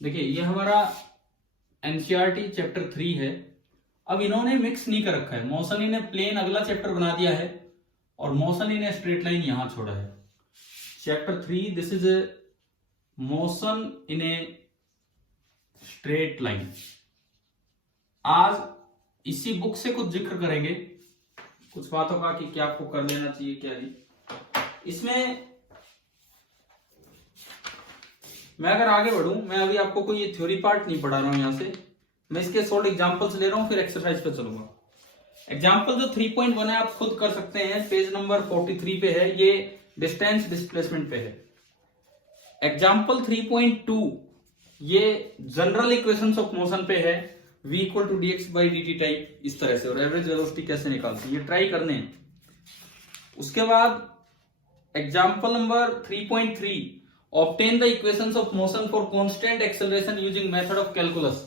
देखिए ये हमारा एनसीईआरटी चैप्टर 3 है। अब इन्होंने मिक्स नहीं कर रखा है, मोशन ने प्लेन अगला चैप्टर बना दिया है और मोशन ने स्ट्रेट लाइन यहां छोड़ा है। Chapter 3 this is motion in a straight line. आज इसी बुक से कुछ जिक्र करेंगे, कुछ बातों का कि क्या आपको कर लेना चाहिए क्या नहीं। इसमें मैं अगर आगे बढ़ूं, मैं अभी आपको कोई ये थ्योरी पार्ट नहीं पढ़ा रहा हूं यहां से, मैं इसके शॉर्ट एग्जांपल्स ले रहा हूं, फिर एक्सरसाइज पे चलूंगा। एग्जांपल जो 3.1 है आप खुद कर सकते हैं, पेज नंबर 43 पे है, ये डिस्टेंस डिस्प्लेसमेंट पे है। एग्जांपल 3.2 ये जनरल इक्वेशंस ऑफ मोशन पे है, v equal to dx by dt type इस तरह से, और एवरेज वेलोसिटी कैसे निकालते हैं ये ट्राई करने हैं। उसके बाद example number 3.3 obtain the equations of motion for constant acceleration using method of calculus.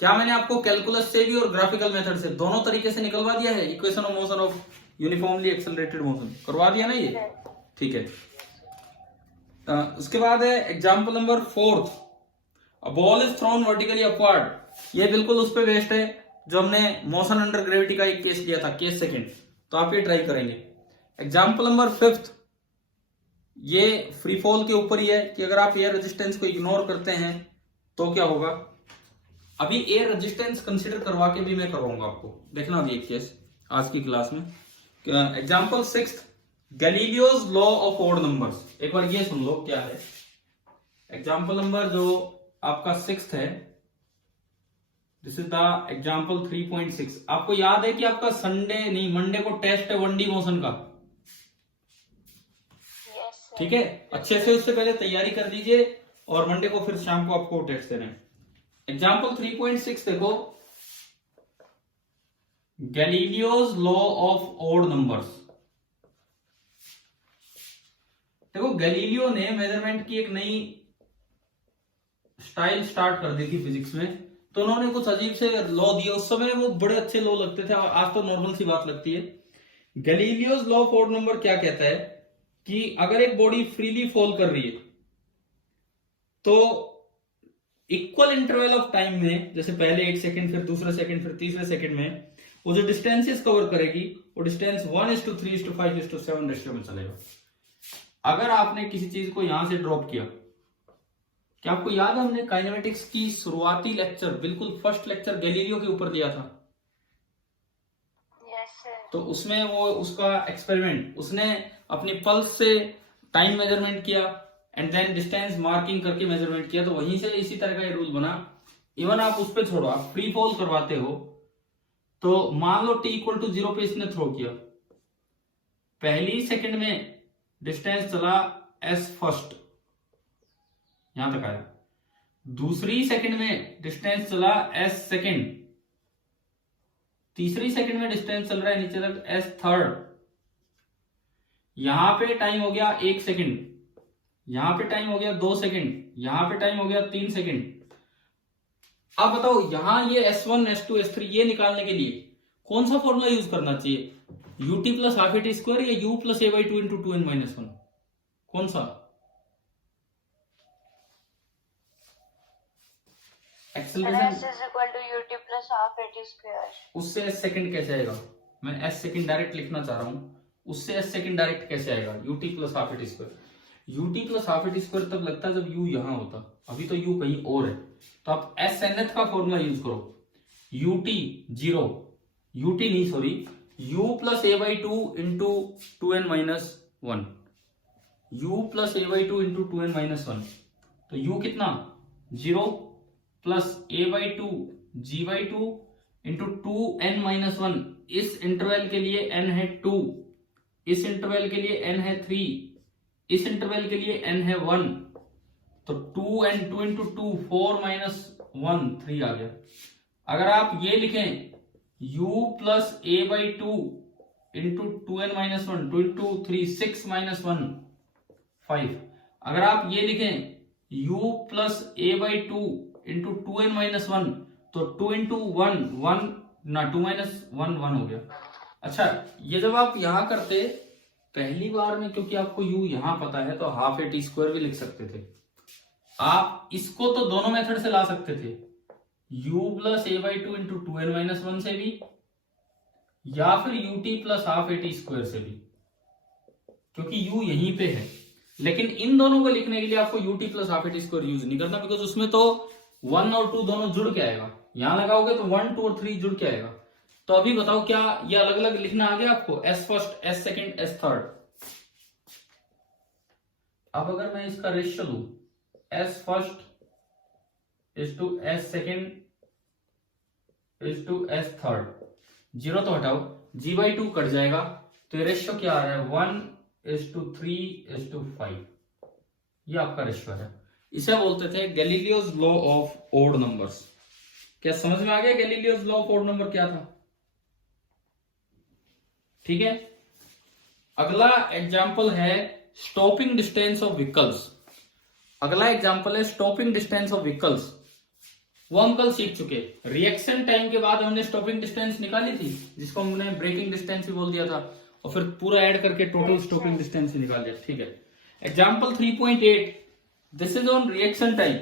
क्या मैंने आपको कैलकुलस से भी और ग्राफिकल मेथड से दोनों तरीके से निकलवा दिया है equation of motion of uniformly accelerated motion, करवा दिया ना ये, ठीक है। उसके बाद है example number 4, a ball is thrown vertically upward. ये बिल्कुल उस पर बेस्ड है जो हमने मोशन अंडर ग्रेविटी का एक केस लिया था, केस सेकंड, तो आप ये ट्राई करेंगे। एग्जांपल नंबर 5 ये फ्री फॉल के ऊपर ही है कि अगर आप एयर रेजिस्टेंस को इग्नोर करते हैं तो क्या होगा। अभी एयर रेजिस्टेंस कंसीडर करवा के भी मैं करवाऊंगा आपको, देखना अभी एक केस आज की क्लास में। Example 6 Galileo's law of odd numbers. एक बार ये सुन लो क्या है। एग्जांपल नंबर जो आपका 6 है, दिस इज द एग्जांपल 3.6। आपको याद है कि आपका संडे नहीं मंडे को टेस्ट है 1D मोशन का, ठीक है, अच्छे से उससे पहले तैयारी कर दीजिए और मंडे को फिर शाम को आपको टेस्ट देना है। एग्जाम्पल 3.6 देखो, Galileo's law of odd numbers. देखो गैलीलियो ने मेजरमेंट की एक नई स्टाइल स्टार्ट कर दी थी फिजिक्स में, तो उन्होंने कुछ अजीब से लॉ दिए। उस समय वो बड़े अच्छे लॉ लगते थे, आज तो नॉर्मल सी बात लगती है। Galileo's law of odd number क्या कहता है कि अगर एक बॉडी फ्रीली फॉल कर रही है तो इक्वल इंटरवल ऑफ टाइम में, जैसे पहले 1 सेकंड, फिर दूसरे सेकंड, फिर तीसरे सेकंड में वो जो डिस्टेंसेस कवर करेगी वो डिस्टेंस 1:3:5:7 रेशियो में चलेगा। अगर आपने किसी चीज को यहां से ड्रॉप किया, क्या आपको याद है हमने काइनेमेटिक्स की शुरुआती लेक्चर, बिल्कुल फर्स्ट लेक्चर गैलीलियो के ऊपर दिया था। तो उसमें वो उसका एक्सपेरिमेंट, उसने अपनी पल्स से टाइम मेजरमेंट किया एंड देन डिस्टेंस मार्किंग करके मेजरमेंट किया, तो वहीं से इसी तरह का ये रूल बना। इवन आप उस पर छोड़ो, आप फ्री फॉल करवाते हो तो मान लो t इक्वल टू 0 पे इसने थ्रो किया, पहली सेकंड में डिस्टेंस चला s फर्स्ट, यहां तक आया। दूसरी सेकंड में डिस्टेंस चला s सेकंड, तीसरी सेकंड में डिस्टेंस चल रहा है नीचे तक s थर्ड। यहां पे टाइम हो गया 1 सेकंड, यहां पे टाइम हो गया 2 सेकंड, यहां पे टाइम हो गया 3 सेकंड। अब बताओ यहां ये S1 S2 S3 ये निकालने के लिए कौन सा फॉर्मूला यूज करना चाहिए, ut plus half at square या u plus a/2 into 2n-1, कौन सा? एक्सेलरेशन उससे s सेकंड कैसे आएगा, मैं s सेकंड डायरेक्ट लिखना चाह रहा हूं, उससे s सेकंड डायरेक्ट कैसे आएगा, ut plus half at square. ut plus half at square तब लगता है जब u यहां होता, अभी तो u कहीं और है, तो आप s nth का फॉर्मूला यूज करो, ut 0, ut नहीं sorry, u plus a/2 into 2n-1, u plus a/2 into 2n-1, तो u कितना 0 plus a/2 g/2 into 2n-1। इस इंटरवल के लिए n है 2, इस इंटरवल के लिए n है 3, इस इंटरवल के लिए n है 1, तो 2n2 इंटू 2 4-1 3 आ गया। अगर आप ये लिखें u plus a/2 into 2n-1, 2 into 3 6-1 5। अगर आप ये लिखें u plus a/2 into 2n-1, तो 2 इंटू 1 1 ना 2-1 1 हो गया। अच्छा, ये जब आप यहां करते पहली बार में, क्योंकि आपको u यहां पता है तो हाफ एट स्क्वायर भी लिख सकते थे, आप इसको तो दोनों मेथड से ला सकते थे, u plus a by 2 into 2n minus 1 से भी, या फिर ut plus half at square से भी, क्योंकि u यहीं पे है। लेकिन इन दोनों को लिखने के लिए आपको ut plus half at square use नहीं करना, बिकॉज उसमें तो 1 और 2 दोनों जुड़ के आएगा। यहां लगाओगे तो 1, 2 और 3 जुड़ के आएगा। तो अभी बताओ क्या ये अलग अलग लिखना आ गया आपको, s first, s second, s third. अब अगर मैं इसका रेशियो लू s first is to s second is to s third, zero तो हटाओ, g बाई 2 कट जाएगा, तो ये रेशियो क्या आ रहा है, 1:3:5। ये आपका रेशियो है। इसे बोलते थे Galileo's law of odd numbers. क्या समझ में आ गया Galileo's law of odd number क्या था? ठीक है। अगला एग्जाम्पल है स्टॉपिंग डिस्टेंस ऑफ व्हीकल्स। अगला एग्जाम्पल है स्टॉपिंग डिस्टेंस ऑफ व्हीकल्स। वो हम कल सीख चुके। रिएक्शन टाइम के बाद हमने स्टॉपिंग डिस्टेंस निकाली थी, जिसको हमने ब्रेकिंग डिस्टेंस भी बोल दिया था, और फिर पूरा ऐड करके टोटल स्टॉपिंग डिस्टेंस ही निकाल दिया। ठीक है। Example 3.8, this is on reaction time.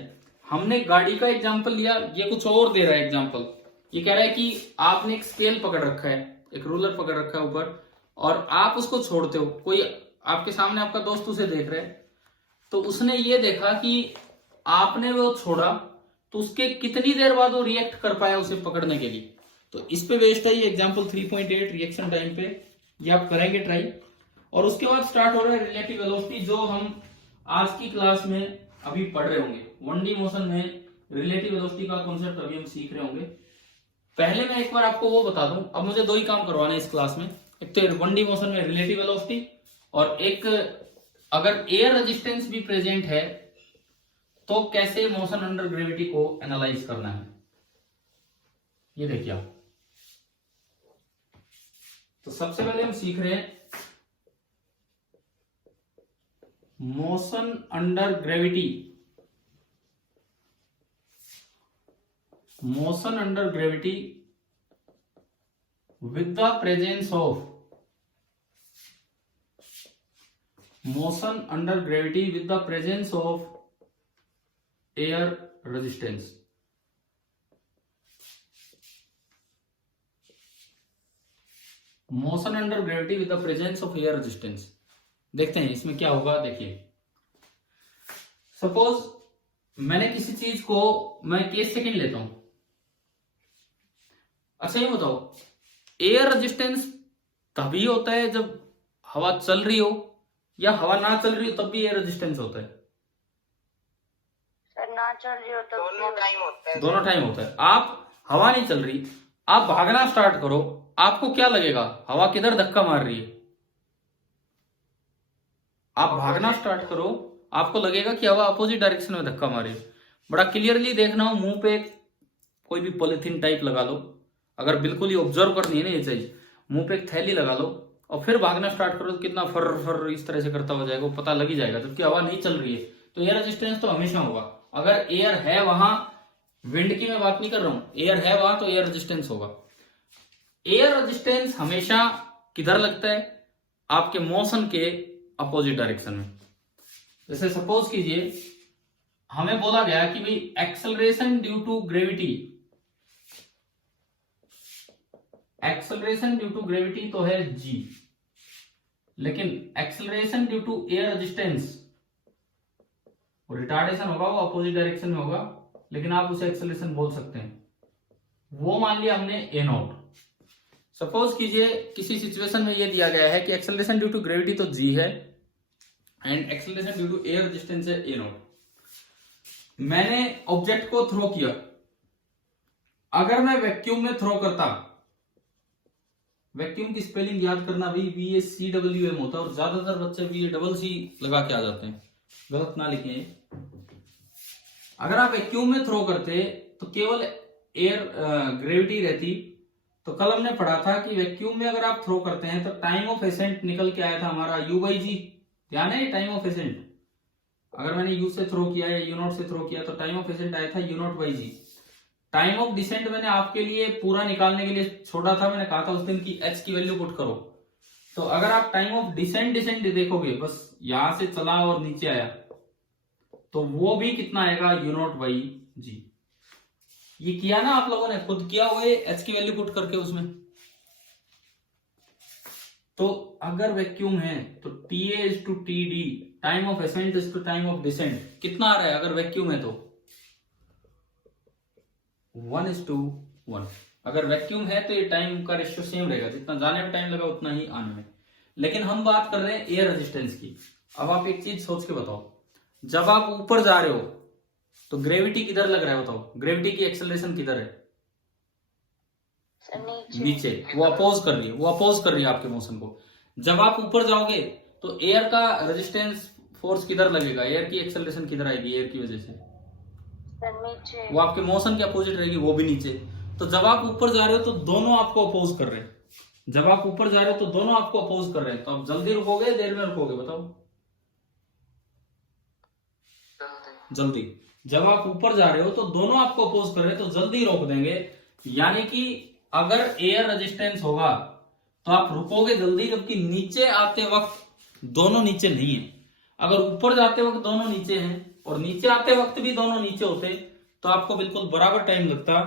हमने गाड़ी का एग्जाम्पल लिया, ये कुछ और दे रहा है एग्जाम्पल। ये कह रहा है कि आपने एक स्केल पकड़ रखा है, एक रूलर पकड़ रखा है ऊपर, और आप उसको छोड़ते हो। कोई आपके सामने आपका दोस्त उसे देख रहा है, तो उसने ये देखा कि आपने वो छोड़ा, तो उसके कितनी देर बाद वो रिएक्ट कर पाया उसे पकड़ने के लिए। तो इस पे बेस्ड है ये एग्जाम्पल 3.8 रिएक्शन टाइम पे। ये आप करेंगे ट्राई। और उसके बाद स्टार्ट हो रहा है रिलेटिव वेलोसिटी, जो हम आज की क्लास में अभी पढ़ रहे होंगे। 1D मोशन में रिलेटिव वेलोसिटी का कॉन्सेप्ट अभी हम सीख रहे होंगे। पहले मैं एक बार आपको वो बता दूं, अब मुझे दो ही काम करवाने हैं इस क्लास में। एक तो 1D मोशन में रिलेटिव वेलोसिटी, और एक अगर एयर रेजिस्टेंस भी प्रेजेंट है तो कैसे मोशन अंडर ग्रेविटी को एनालाइज करना है, ये देखिए आप। तो सबसे पहले हम सीख रहे हैं motion under gravity. Motion under gravity with the presence of motion under gravity with the presence of air resistance। motion under gravity with the presence of air resistance। देखते हैं इसमें क्या होगा। देखिए, सपोज मैंने किसी चीज को, मैं केस सेकेंड लेता हूं। अच्छा ये बताओ, एयर रेजिस्टेंस तभी होता है जब हवा चल रही हो, या हवा ना चल रही हो तब भी एयर रेजिस्टेंस होता है? सर ना चल रही हो तो दोनों टाइम होता है। दोनों टाइम होता है। आप हवा नहीं चल रही, आप भागना स्टार्ट करो, आपको क्या लगेगा, हवा किधर धक्का मार रही है? आप भागना स्टार्ट करो, आपको लगेगा कि हवा अपोजिट डायरेक्शन में धक्का मारे। बड़ा क्लियरली देखना हो, मुंह पे कोई भी पॉलिथीन टाइप लगा लो, अगर बिल्कुल ही ऑब्जर्व करनी है ना ये चीज, मुंह पे एक थैली लगा लो और फिर भागना स्टार्ट करो, तो कितना फर फर इस तरह से करता हो जाएगा, वो पता लग ही जाएगा। जबकि हवा नहीं चल रही है तो एयर रेजिस्टेंस तो हमेशा होगा। अगर एयर है वहां, विंड की मैं बात नहीं कर रहा हूं, एयर है वहां तो एयर रेजिस्टेंस होगा। एयर रेजिस्टेंस हमेशा किधर लगता है? आपके मोशन के अपोजिट डायरेक्शन में। जैसे सपोज कीजिए हमें बोला गया कि भाई acceleration due to gravity, acceleration due to gravity तो है g, लेकिन acceleration due to air resistance, retardation होगा, वो अपोजिट डायरेक्शन में होगा, लेकिन आप उसे एक्सेलरेशन बोल सकते हैं। वो मान लिया हमने a नॉट। सपोज कीजिए किसी सिचुएशन में ये दिया गया है कि एक्सेलरेशन ड्यू टू ग्रेविटी तो g है and acceleration due to air resistance है a नॉट। मैंने ऑब्जेक्ट को थ्रो किया। अगर मैं वैक्यूम में थ्रो करता, वैक्यूम की स्पेलिंग याद करना भाई, VACWM होता है, और ज्यादातर बच्चे VACC लगा के आ जाते हैं, गलत ना लिखें। अगर आप वैक्यूम में थ्रो करते तो केवल एयर ग्रेविटी रहती। तो कल हमने पढ़ा था कि वैक्यूम में अगर आप थ्रो करते हैं तो टाइम ऑफ एसेंट निकल के आया था हमारा U/G। ध्यान है टाइम ऑफ एसेंट, अगर मैंने U से थ्रो किया या U नॉट से थ्रो किया तो टाइम ऑफ एसेंट आया था U0/G। टाइम ऑफ डिसेंट मैंने आपके लिए पूरा निकालने के लिए छोड़ा था, मैंने कहा था उस दिन की h की वैल्यू पुट करो। तो अगर आप टाइम ऑफ डिसेंट देखोगे, बस यहां से चला और नीचे आया, तो वो भी कितना आएगा यू नॉट बाई जी। ये किया ना आप लोगों ने, खुद किया हुआ है एच की वैल्यू पुट करके उसमें। तो अगर वैक्यूम है तो T A is to T D, time of ascent is to time of descent कितना आ रहा है अगर वैक्यूम है तो 1:1। अगर वैक्यूम है तो ये टाइम का रेशियो सेम रहेगा, जितना जाने में टाइम लगा उतना ही आने में। लेकिन हम बात कर रहे हैं एयर रेजिस्टेंस की। अब आप एक चीज सोच के बताओ, जब आप ऊपर जा रहे हो तो ग्रेविटी किधर लग रहा है बताओ, ग्रेविटी की एक्सेलरेशन किधर है? नीचे। वो अपोज कर रही है, वो अपोज कर रही है आपके मोशन को। जब आप ऊपर जाओगे तो एयर का रेजिस्टेंस फोर्स किधर लगेगा, एयर की एक्सेलरेशन किधर आएगी एयर की वजह से? नीचे। वो आपके मोशन के अपोजिट रहेगी, वो भी नीचे। तो जब आप ऊपर जा रहे हो तो दोनों आपको अपोज कर रहे हैं, जब आप ऊपर जा रहे हो तो दोनों आपको अपोज कर रहे हैं। तो आप जल्दी रुकोगे देर में रुकोगे बताओ? जल्दी। जब आप ऊपर जा रहे हो तो दोनों आपको अपोज कर रहे हैं तो जल्दी रोक देंगे। यानी कि अगर एयर रेजिस्टेंस होगा तो आप रुकोगे जल्दी, जबकि नीचे आते वक्त दोनों नीचे नहीं है। अगर ऊपर जाते वक्त दोनों नीचे हैं और नीचे आते वक्त भी दोनों नीचे होते तो आपको बिल्कुल बराबर टाइम लगता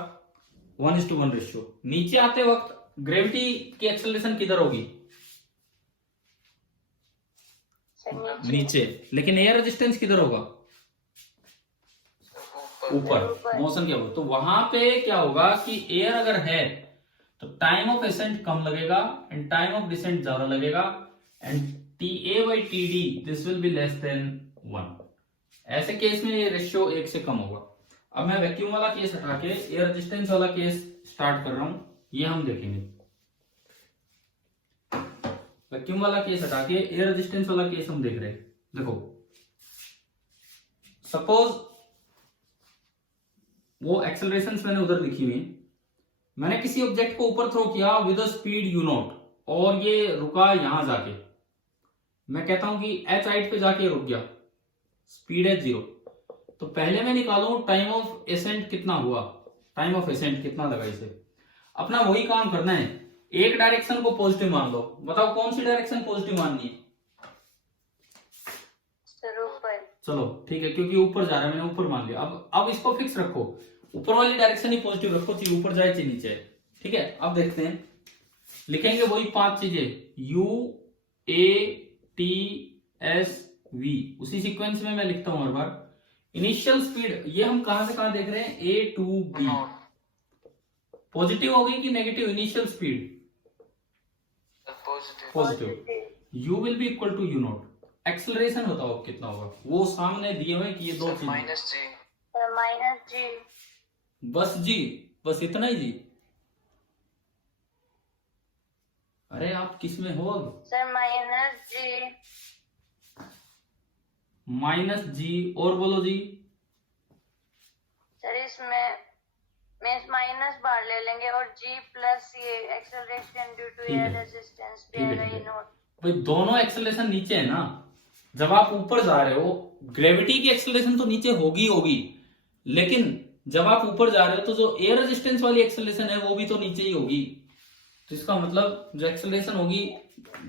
1:1 रेशियो। नीचे आते वक्त ग्रेविटी की एक्सेलरेशन किधर होगी? नीचे। लेकिन एयर रेजिस्टेंस किधर होगा? ऊपर। मोशन क्या होगा? तो वहां पे क्या होगा कि एयर अगर है तो टाइम ऑफ असेंट कम लगेगा एंड टाइम ऑफ डिसेंट ज्यादा लगेगा, and T A by T D this will be less than 1। ऐसे केस में ये रेशियो 1 से कम होगा। अब मैं वैक्यूम वाला केस हटा के एयर रेजिस्टेंस वाला केस स्टार्ट कर रहा हूं, ये हम देखेंगे। वैक्यूम वाला केस हटा के एयर रेजिस्टेंस वाला केस हम देख रहे हैं। देखो सपोज वो एक्सेलरेशंस मैंने उधर लिखी हुई, मैंने किसी ऑब्जेक्ट को ऊपर थ्रो किया विद स्पीड यू नॉट और ये रुका यहां जाके। मैं कहता हूं कि एच हाइट पे जाके रुक गया, स्पीड है 0। तो पहले मैं निकालूं टाइम ऑफ एसेंट कितना हुआ, टाइम ऑफ एसेंट कितना लगा इसे। अपना वही काम करना है, एक डायरेक्शन को पॉजिटिव मान लो। बताओ कौन सी डायरेक्शन पॉजिटिव माननी है? चलो ठीक है, क्योंकि ऊपर जा रहा है मैंने ऊपर मान लिया। अब इसको फिक्स रखो, ऊपर वाली डायरेक्शन ही पॉजिटिव रखो, चाहे ऊपर जाए चाहे नीचे। ठीक है, अब देखते हैं, लिखेंगे वही 5 चीजें, U A T S V, उसी सीक्वेंस में मैं लिखता हूं हर बार। इनिशियल स्पीड ये हम कहां से कहां देख रहे हैं, ए टू बी। पॉजिटिव होगी कि negative? Initial speed positive. U will be equal to u naught. Acceleration बताओ कितना होगा, वो सामने दिए हुए कि ये दो चीज माइनस जी। बस जी, बस इतना ही जी। अरे आप किस में हो? सर माइनस जी। और बोलो जी। सर इसमें माइनस बार ले लेंगे और जी प्लस ये acceleration due to air resistance भी आएगा ये नोट। भाई दोनों एक्सेलरेशन नीचे है ना। जब आप ऊपर जा रहे हो ग्रेविटी की एक्सेलरेशन तो नीचे होगी, लेकिन जब आप ऊपर जा रहे हो तो जो एयर रेजिस्टेंस वाली एक्सेलरेशन है वो भी तो नीचे ही होगी। तो इसका मतलब जो एक्सेलरेशन होगी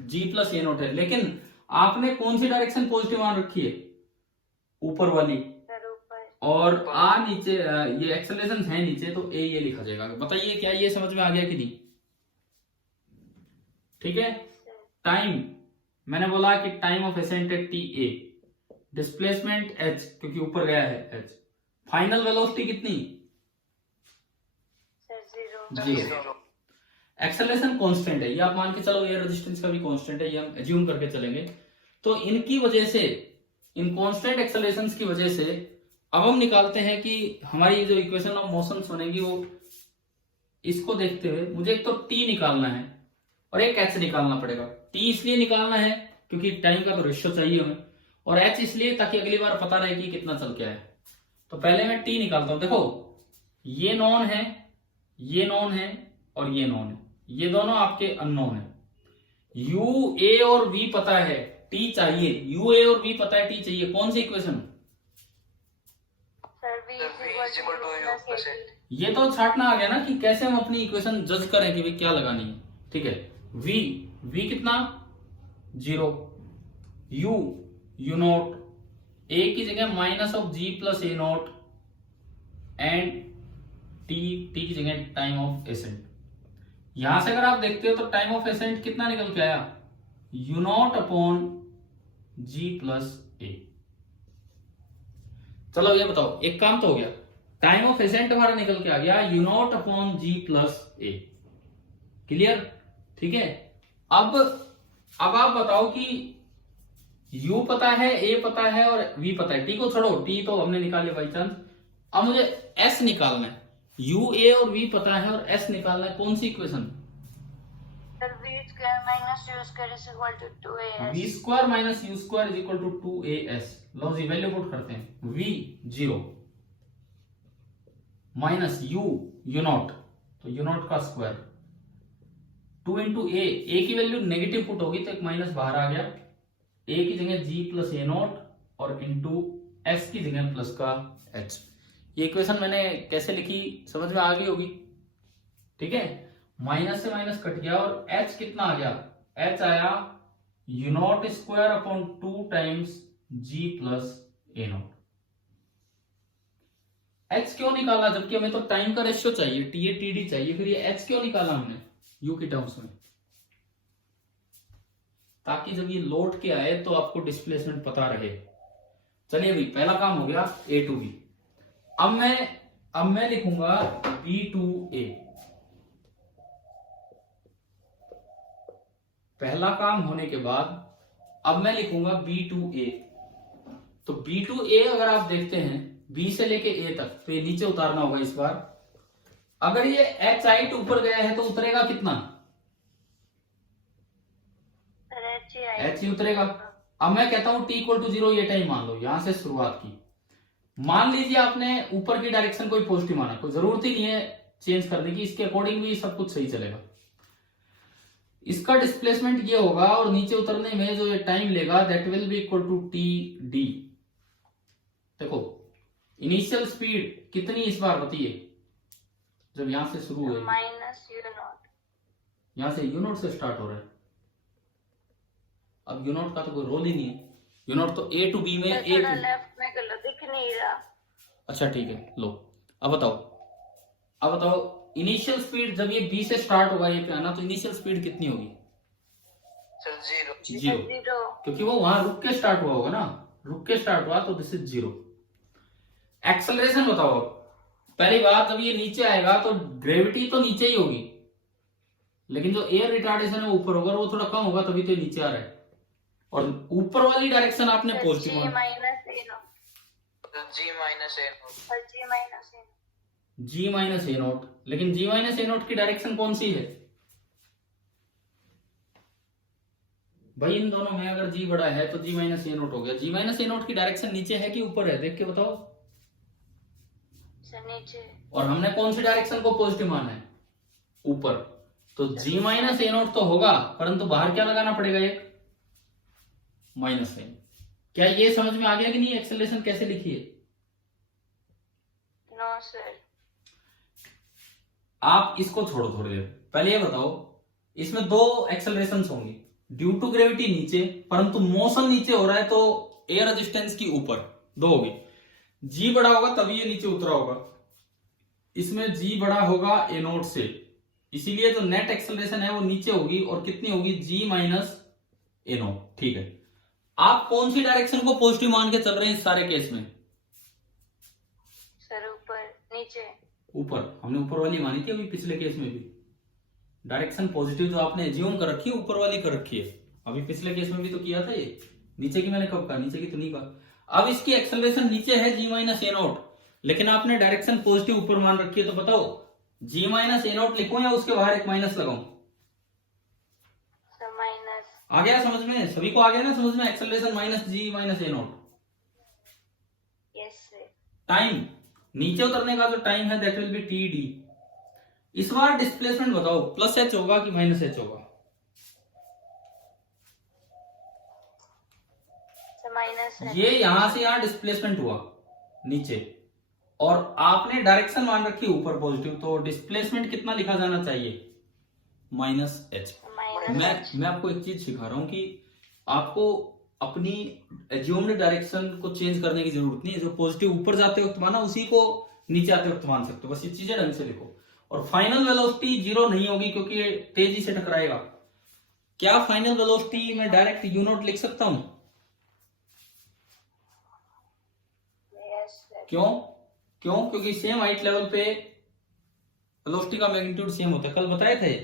जी प्लस ए नोट है। लेकिन आपने कौन सी डायरेक्शन पॉजिटिव मान रखी है? ऊपर वाली। और नीचे ये एक्सेलरेशन है नीचे, तो ए ये लिखा जाएगा। बताइए क्या ये समझ में आ गया कि नहीं? ठीक है। टाइम मैंने बोला कि टाइम ऑफ एसेंट है टी ए, डिस्प्लेसमेंट एच क्योंकि ऊपर गया है एच, फाइनल वेलोसिटी कितनी? 0। एक्सेलरेशन कांस्टेंट है, ये आप मान के चलो, एयर रेजिस्टेंस का भी कांस्टेंट है, ये हम एज्यूम करके चलेंगे। तो इनकी वजह से, इन कांस्टेंट एक्सेलरेशंस की वजह से अब हम निकालते हैं कि हमारी जो इक्वेशन ऑफ मोशन बनेगी वो इसको देखते हुए मुझे एक तो टी निकालना है और एक एच निकालना पड़ेगा। टी इसलिए निकालना है क्योंकि टाइम का तो रेशियो चाहिए हमें, और एच इसलिए ताकि अगली बार पता रहे कि कितना चल क्या है। तो पहले मैं टी निकालता हूं। देखो ये नॉन है, ये नॉन है और ये नॉन है, ये दोनों आपके अननोन है। यू ए और वी पता है, टी चाहिए। यू ए और वी पता है, टी चाहिए। कौन सी इक्वेशन? ये तो छाटना आ गया ना कि कैसे हम अपनी इक्वेशन जज करें कि भाई क्या लगानी है। ठीक है, वी कितना? 0। यू नॉट ए की जगह minus of g plus a naught and t की जगह टाइम ऑफ एसेंट। यहां से अगर आप देखते हो तो टाइम ऑफ एसेंट कितना निकल के आया, u naught upon g plus a. चलो ये बताओ, एक काम तो हो गया, टाइम ऑफ एसेंट हमारा निकल के आ गया u naught upon g plus a. Clear? ठीक है। अब आप बताओ कि u पता है, a पता है और v पता है, t को छोड़ो, t तो हमने निकाले बाई चांस। अब मुझे s निकालना है, u, a और v पता है और s निकालना है। कौन सी equation? Sir v square minus u square is equal to 2as। v square minus u square is equal to 2as। लो जी वैल्यू पुट करते हैं, v 0 माइनस u नॉट, तो u नॉट का स्क्वायर 2 इंटू a की value negative put होगी तो एक minus बाहर आ गया, a की जगह g प्लस ए नॉट और इंटू s की जगह प्लस का h। ये इक्वेशन मैंने कैसे लिखी समझ में आ गई होगी। ठीक है, माइनस से माइनस कट गया और h कितना आ गया, h आया u naught square upon 2 times g plus a not. h क्यों निकाला जबकि हमें तो टाइम का रेशियो चाहिए, टी ए टी डी चाहिए, फिर ये h क्यों निकाला हमने u की टर्म्स में? ताकि जब ये लौट के आए तो आपको डिस्प्लेसमेंट पता रहे। चलिए भाई, पहला काम हो गया a टू b। अब मैं लिखूंगा b टू a। पहला काम होने के बाद अब मैं लिखूंगा b टू a। तो b टू a अगर आप देखते हैं b से लेके a तक, तो ये नीचे उतारना होगा इस बार। अगर ये h हाइट ऊपर गया है तो उतरेगा कितना, h ही उतरेगा। अब मैं कहता हूं t इक्वल टू 0 ये टाइम मान लो, यहां से शुरुआत की। मान लीजिए आपने ऊपर की डायरेक्शन कोई पॉजिटिव माना, कोई जरूरत ही नहीं है चेंज करने की, इसके अकॉर्डिंग भी सब कुछ सही चलेगा। इसका डिस्प्लेसमेंट ये होगा और नीचे उतरने में जो ये टाइम लेगा that will be equal to T d. देखो इनिशियल स्पीड कितनी इस बार बताइए, जब यहां से शुरू हुए माइनस यू नॉट, यहां से यू नॉट से स्टार्ट हो रहा है। अब यू नॉट का तो कोई रोल ही नहीं है, यू नॉट तो ए टू बी में ए लेफ्ट में गलत दिख नहीं रहा। अच्छा ठीक है, लो अब बताओ इनिशियल स्पीड जब ये बी से स्टार्ट होगा ये पे आना, तो इनिशियल स्पीड कितनी होगी? सर जीरो, क्योंकि वो वहां रुक के स्टार्ट हुआ होगा ना, रुक के स्टार्ट हुआ तो दिस इज 0। एक्सेलरेशन बताओ। पहली बात, जब ये नीचे आएगा तो ग्रेविटी तो नीचे ही होगी, लेकिन जो एयर रिटार्डेशन है वो ऊपर होगा, वो थोड़ा कम होगा तभी तो नीचे आ रहा है। और ऊपर वाली डायरेक्शन आपने positive g minus a naught, लेकिन जी माइनस ए नॉट की डायरेक्शन कौन सी है भाई? इन दोनों में अगर जी बड़ा है तो जी माइनस ए नॉट हो गया। जी माइनस ए नॉट की डायरेक्शन नीचे है कि ऊपर है, देख के बताओ। नीचे। और हमने कौन सी डायरेक्शन को पॉजिटिव माना है? ऊपर। तो जी माइनस ए नॉट तो होगा, परंतु बाहर क्या लगाना पड़ेगा, एक माइनस साइन। क्या ये समझ में आ गया कि नहीं एक्सेलरेशन कैसे लिखी है? No sir. आप इसको छोड़ो थोड़ी देर, पहले ये बताओ, इसमें दो एक्सेलरेशन होंगी, ड्यू टू ग्रेविटी नीचे, परंतु मोशन नीचे हो रहा है तो एयर रेजिस्टेंस की ऊपर, दो होगी। जी बड़ा होगा तभी ये नीचे उतरा होगा, इसमें जी बड़ा होगा ए नोट से, इसीलिए जो नेट एक्सेलरेशन है वो नीचे होगी और कितनी होगी, जी माइनस ए नोट। ठीक है, आप कौन सी डायरेक्शन को पॉजिटिव मान के चल रहे हैं इस सारे केस में? सर ऊपर नीचे ऊपर, हमने ऊपर वाली मानी थी अभी पिछले केस में भी। डायरेक्शन पॉजिटिव जो आपने एज्यूम कर रखी है ऊपर वाली कर रखी है, अभी पिछले केस में भी तो किया था ये। नीचे की मैंने कब कहा, नीचे की तो नहीं कहा। अब इसकी एक्सेलरेशन नीचे है जी माइनस ए नोट, लेकिन आपने डायरेक्शन पॉजिटिव ऊपर मान रखी है, तो बताओ जी माइनस ए नोट लिखूं या उसके बाहर एक माइनस लगाऊं? माइनस। आ गया समझ में? सभी को आ गया ना समझ में? Acceleration minus ji minus a note. Yes sir. Time नीचे उतरने का जो टाइम है that will B T D. इस बार डिस्प्लेसमेंट बताओ, प्लस एच होगा कि माइनस एच होगा? माइनस। ये यहां से यहां डिस्प्लेसमेंट हुआ नीचे, और आपने डायरेक्शन मान रखी ऊपर पॉजिटिव, तो डिस्प्लेसमेंट कितना लिखा जाना चाहिए, माइनस एच। मैं आपको एक चीज सिखा रहा हूं कि आपको अपनी एज्यूम्ड डायरेक्शन को चेंज करने की जरूरत नहीं है। जो पॉजिटिव ऊपर जाते वक्त माना उसी को नीचे आते वक्त मान सकते हो। बस ये चीजें ढंग से लिखो। और फाइनल वेलोसिटी जीरो नहीं होगी क्योंकि ये तेजी से टकराएगा। क्या फाइनल वेलोसिटी मैं डायरेक्ट यू नॉट लिख सकता हूं? Yes sir. क्यों? क्योंकि सेम हाइट लेवल पे वेलोसिटी का मैग्नीट्यूड सेम होता है। कल बताए थे,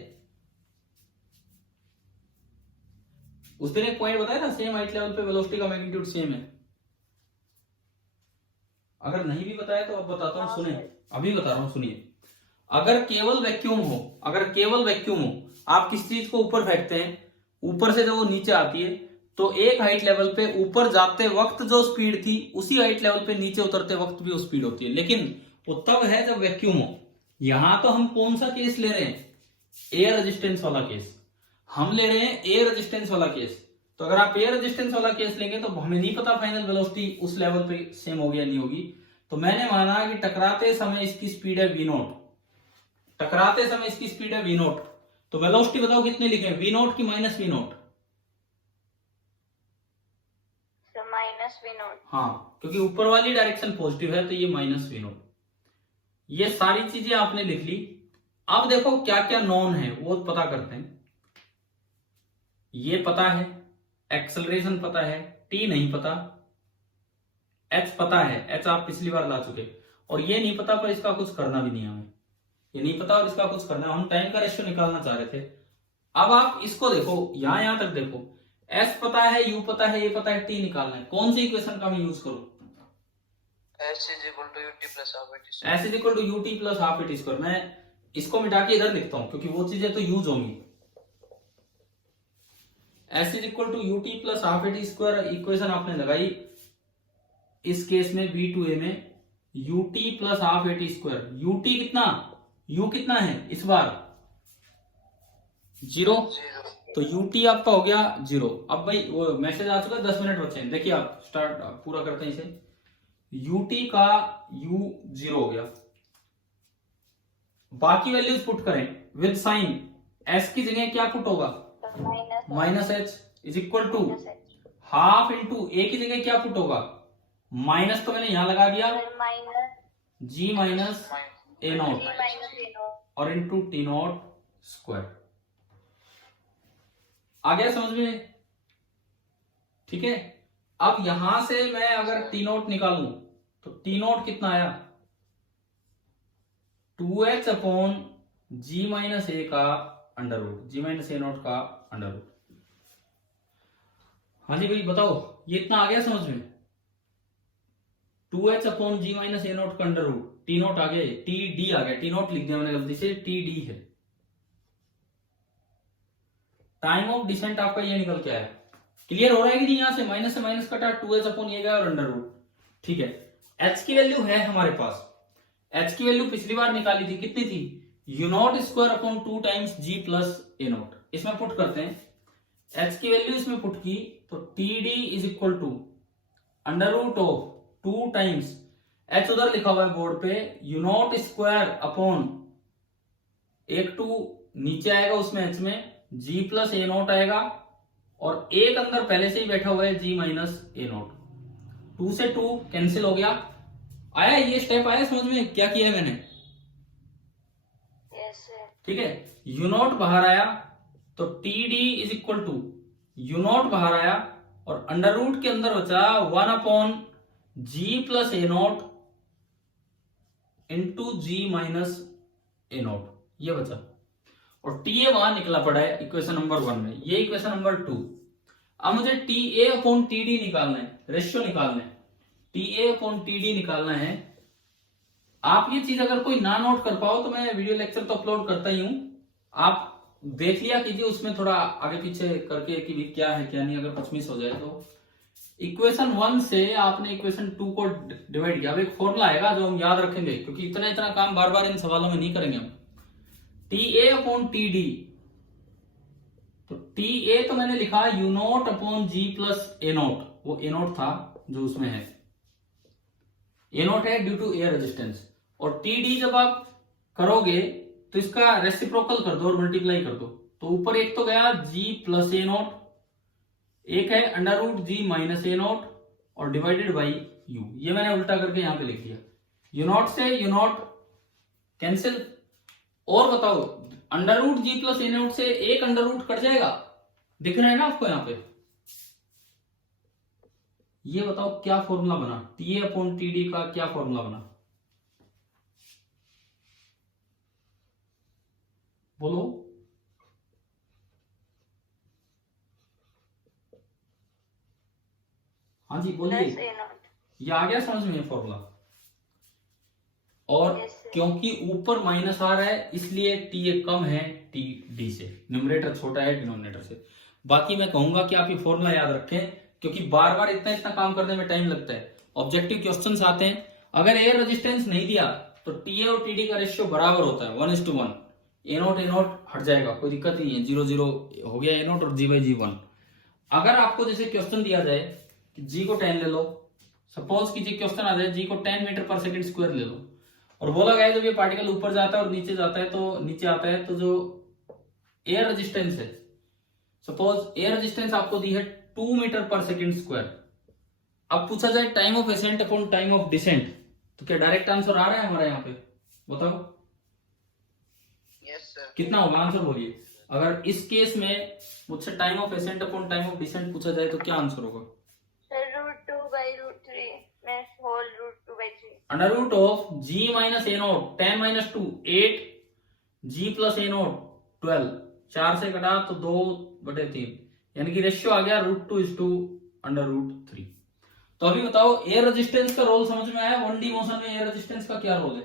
उस दिन एक पॉइंट बताया था, सेम हाइट लेवल पे वेलोसिटी का मैग्नीट्यूड सेम है। अगर नहीं भी बताया तो अब बताता हूं, सुने, अभी बता रहा हूं, सुनिए। अगर केवल वैक्यूम हो, आप किस चीज को ऊपर फेंकते हैं, ऊपर से जब वो नीचे आती है तो एक हाइट लेवल पे ऊपर जाते वक्त जो स्पीड थी उसी हाइट लेवल पे नीचे उतरते वक्त भी वो स्पीड होती है। लेकिन वो तब है जब वैक्यूम हो। यहां तो हम कौन सा केस ले रहे हैं? एयर रेजिस्टेंस वाला केस हम ले रहे हैं, एयर रेजिस्टेंस वाला केस। तो अगर आप एयर रेजिस्टेंस वाला केस लेंगे तो हमें नहीं पता फाइनल वेलोसिटी उस लेवल पे सेम होगी या नहीं होगी। तो मैंने माना कि टकराते समय इसकी स्पीड है वी नॉट, टकराते समय इसकी स्पीड है वी नॉट। तो वेलोसिटी बताओ कितने लिखे, वी नॉट की minus v naught? Minus v naught. हाँ, क्योंकि ऊपर वाली डायरेक्शन पॉजिटिव है तो ये माइनस वी नॉट। ये सारी चीजें आपने लिख ली। अब देखो क्या क्या नॉन है वो पता करते हैं। ये पता है, एक्सेलरेशन पता है, टी नहीं पता, एच पता है, एच आप पिछली बार ला चुके, और ये नहीं पता पर इसका कुछ करना भी नहीं है हमें। ये नहीं पता और इसका कुछ करना, हम टाइम का रेशियो निकालना चाह रहे थे। अब आप इसको देखो, यहां तक देखो, एस पता है, यू पता है, ये पता है, टी निकालना है। कौन सी इक्वेशन का मैं यूज करूं? S is equal to ut plus half at square. S is equal to u t plus half at square. मैं इसको मिटा के इधर लिखता हूं क्योंकि वो चीजें तो यूज होंगी। S is equal to u t plus half at square equation आपने लगाई इस केस में B2A में, u t plus half at square. U t कितना, यू कितना है इस बार? 0। तो यू टी आपका हो गया 0। अब भाई वो मैसेज आ चुका है, 10 मिनट बचे हैं। देखिए आप स्टार्ट पूरा करते हैं इसे। यू टी का u 0 हो गया। बाकी वैल्यूज पुट करें विद साइन। s की जगह क्या पुट होगा? Minus h is equal to half into a की जगह क्या पुट होगा? माइनस तो मैंने यहां लगा दिया, g माइनस ए नॉट और इंटू टी नॉट स्क्वायर। आ गया समझ में? ठीक है। अब यहां से मैं अगर टी नॉट निकालूं तो टी नॉट कितना आया? 2h upon g minus a का under root, g minus a naught का अंडर रूट। हाँ जी भाई बताओ, ये इतना आ गया समझ में? 2h upon g minus a naught का अंडर रूट, टी नॉट आ गया, टी डी आ गया, टी नॉट लिख दिया मैंने गलती से, टी डी है। टाइम ऑफ डिसेंट आपका ये निकल के आया। क्लियर हो रहा है कि नहीं? यहां से माइनस कटा, 2h अपॉन ये गया और अंडर रूट। ठीक है। h की वैल्यू है हमारे पास। h की वैल्यू पिछली बार निकाली थी, कितनी थी? U naught square upon 2 times g plus a naught. इसमें पुट करते हैं h की वैल्यू, इसमें पुट की तो t d is equal to under root of 2 times, h उधर लिखा हुआ है बोर्ड पे, यू नॉट स्क्वायर अपॉन एक 2 नीचे आएगा उसमें h में, जी प्लस ए नॉट आएगा और एक अंदर पहले से ही बैठा हुआ है जी माइनस ए नॉट। 2 से 2 कैंसिल हो गया। आया ये स्टेप? आया समझ में क्या किया है मैंने? Yes sir. ठीक है। यू नॉट बाहर आया तो t d is equal to u naught बाहर आया और अंडर रूट के अंदर बचा 1 upon g plus a naught into g minus a naught, ये बचा। और टी ए वहां निकला पड़ा है इक्वेशन नंबर 1 में, ये इक्वेशन नंबर 2। अब मुझे T a upon t D निकालना है, रेशियो निकालना है, T a upon t D निकालना है। आप ये चीज अगर कोई ना नोट कर पाओ तो मैं वीडियो लेक्चर तो अपलोड करता ही हूं, आप देख लिया कीजिए उसमें थोड़ा आगे पीछे करके कि भी क्या है क्या नहीं, अगर कुछ मिस हो जाए तो। इक्वेशन 1 से आपने इक्वेशन 2 को डिवाइड किया। अब एक फॉर्मूला आएगा जो हम याद रखेंगे क्योंकि इतना काम बार बार इन सवालों में नहीं करेंगे हम। T a upon t d, तो टी ए तो मैंने लिखा u naught upon g plus a naught, वो ए नॉट था जो उसमें है, ए नॉट है ड्यू टू एयर रेजिस्टेंस। और टी डी जब आप करोगे तो इसका रेसिप्रोकल कर दो और मल्टीप्लाई कर दो, तो ऊपर एक तो गया जी प्लस ए नॉट एक है under root g minus a naught और डिवाइडेड बाई यू, ये मैंने उल्टा करके यहां पे लिख दिया। यू नॉट से यू नॉट कैंसिल, और बताओ under root g plus a naught से एक अंडर रूट कट जाएगा, दिख रहा है ना आपको यहां पे। ये बताओ क्या फॉर्मूला बना, टी अपॉन टी डी का क्या फॉर्मूला बना, बोलो। हाँ जी बोलिए, प्लस ए नॉट। ये आ गया समझ में फॉर्मूला। और Yes, sir. क्योंकि ऊपर माइनस आ रहा है इसलिए टी ए कम है टी डी से, न्यूमरेटर छोटा है डिनोमिनेटर से। बाकी मैं कहूंगा कि आप ये फॉर्मूला याद रखें, क्योंकि बार बार इतना काम करने में टाइम लगता है। ऑब्जेक्टिव क्वेश्चंस आते हैं, अगर एयर रेजिस्टेंस नहीं दिया तो टी ए और टी डी का रेशियो बराबर होता है 1:1। ए नोट हट जाएगा, कोई दिक्कत नहीं है, 0-0 हो गया ए नोट और जी बाई जी 1। अगर आपको जैसे क्वेश्चन दिया जाए कि जी को 10 ले लो, सपोज कीजिए क्वेश्चन आ जाए जी को 10 मीटर पर सेकंड स्क्वायर ले लो, और बोला गया जब ये पार्टिकल ऊपर जाता है और नीचे जाता है तो नीचे आता है, तो जो एयर रेजिस्टेंस है, सपोज एयर रेजिस्टेंस आपको दी है 2 मीटर पर सेकंड स्क्वायर। अब पूछा जाए time of ascent upon time of descent, तो क्या डायरेक्ट आंसर आ रहा है हमारे यहाँ पे, बताओ यस सर। कितना होगा, आंसर बोलिए। अगर इस केस में मुझसे time of ascent upon time of descent पूछा जाए तो क्या आंसर होगा? √2/√3 means whole √2/3। Under root of g minus a naught 10 minus 2 8 g plus a naught 12, 4 से कटा तो 2/3, यानी कि रेशियो आ गया √2:√3। तो अभी बताओ एयर रेजिस्टेंस का रोल समझ में आया? 1D मोशन में एयर रेजिस्टेंस का क्या रोल है?